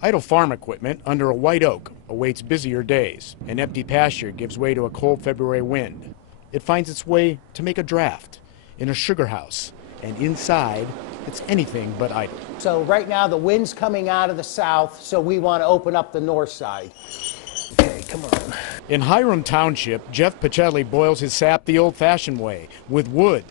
Idle farm equipment under a white oak awaits busier days. An empty pasture gives way to a cold February wind. It finds its way to make a draft in a sugar house, and inside it's anything but idle. So right now the wind's coming out of the south, so we want to open up the north side. Okay, come on. In Hiram Township, Jeff Pacelli boils his sap the old-fashioned way, with wood.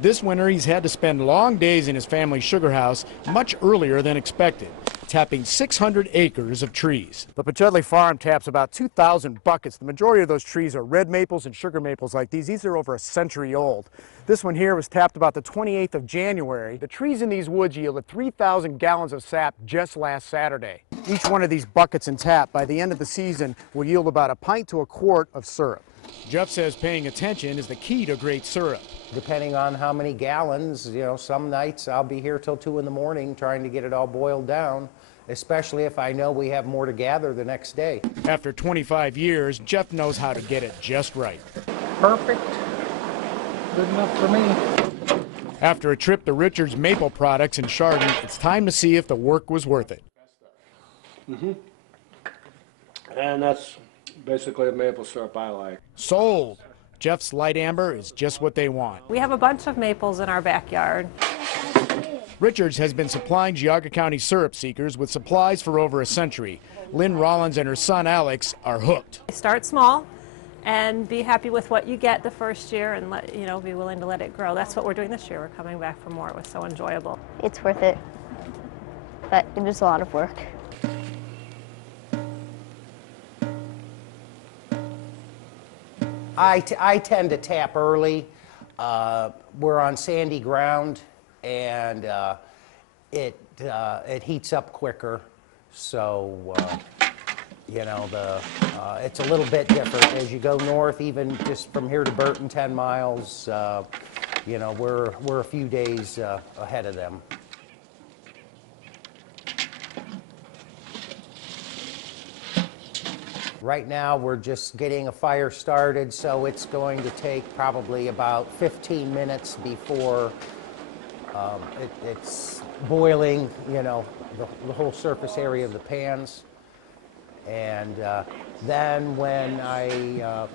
This winter he's had to spend long days in his family's sugar house much earlier than expected, tapping 600 acres of trees. The Pacelli farm taps about 2,000 buckets. The majority of those trees are red maples and sugar maples like these. These are over a century old. This one here was tapped about the 28th of January. The trees in these woods yielded 3,000 gallons of sap just last Saturday. Each one of these buckets and tap by the end of the season will yield about a pint to a quart of syrup. Jeff says paying attention is the key to great syrup. Depending on how many gallons, some nights I'll be here till 2 in the morning trying to get it all boiled down, especially if I know we have more to gather the next day. After 25 years, Jeff knows how to get it just right. Perfect. Good enough for me. After a trip to Richard's Maple Products in Chardon, it's time to see if the work was worth it. And that's basically the maple syrup I like. Sold! Jeff's Light Amber is just what they want. We have a bunch of maples in our backyard. Richards has been supplying Geauga County syrup seekers with supplies for over a century. Lynn Rollins and her son Alex are hooked. Start small and be happy with what you get the first year and be willing to let it grow. That's what we're doing this year. We're coming back for more. It was so enjoyable. It's worth it, but it was a lot of work. I tend to tap early. We're on sandy ground, and it heats up quicker. So it's a little bit different as you go north. Even just from here to Burton, 10 miles. We're a few days ahead of them. Right now, we're just getting a fire started, so it's going to take probably about 15 minutes before it's boiling, the whole surface area of the pans. And then when I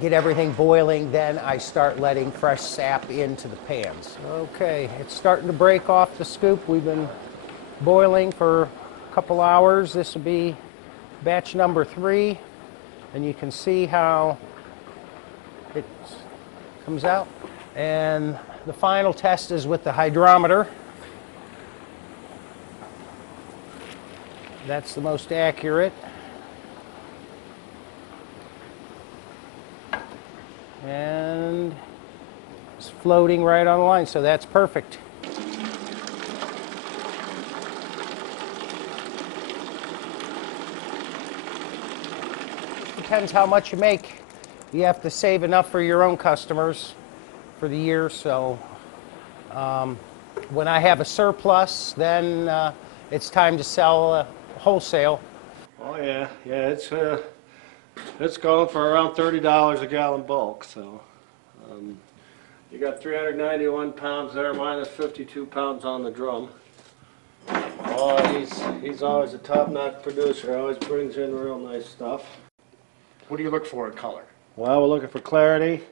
get everything boiling, then I start letting fresh sap into the pans. Okay, it's starting to break off the scoop. We've been boiling for a couple hours. This will be batch number 3, and you can see how it comes out. And the final test is with the hydrometer. That's the most accurate. And it's floating right on the line, so that's perfect. Depends how much you make. You have to save enough for your own customers for the year. So when I have a surplus, then it's time to sell wholesale. Oh yeah, it's going for around $30 a gallon bulk. So you got 391 pounds there, minus 52 pounds on the drum. Oh, he's always a top-notch producer. Always brings in real nice stuff. What do you look for in color? Well, we're looking for clarity,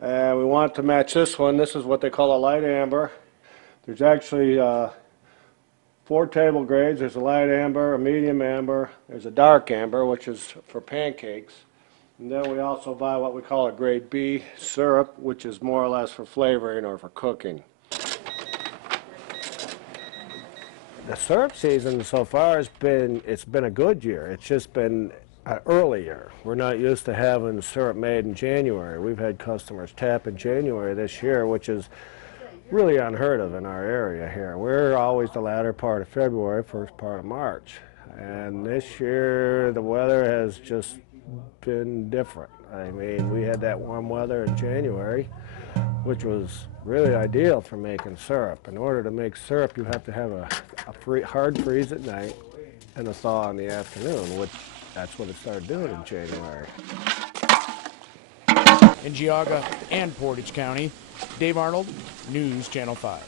and we want to match this one. This is what they call a light amber. There's actually 4 table grades. There's a light amber, a medium amber, there's a dark amber, which is for pancakes. And then we also buy what we call a grade B syrup, which is more or less for flavoring or for cooking. The syrup season so far has been a good year. It's just been earlier. We're not used to having syrup made in January. We've had customers tap in January this year, which is really unheard of in our area here. We're always the latter part of February, first part of March. And this year the weather has just been different. I mean, we had that warm weather in January, which was really ideal for making syrup. In order to make syrup, you have to have a hard freeze at night and a thaw in the afternoon, which that's what it started doing in January. In Geauga and Portage County, Dave Arnold, News Channel 5.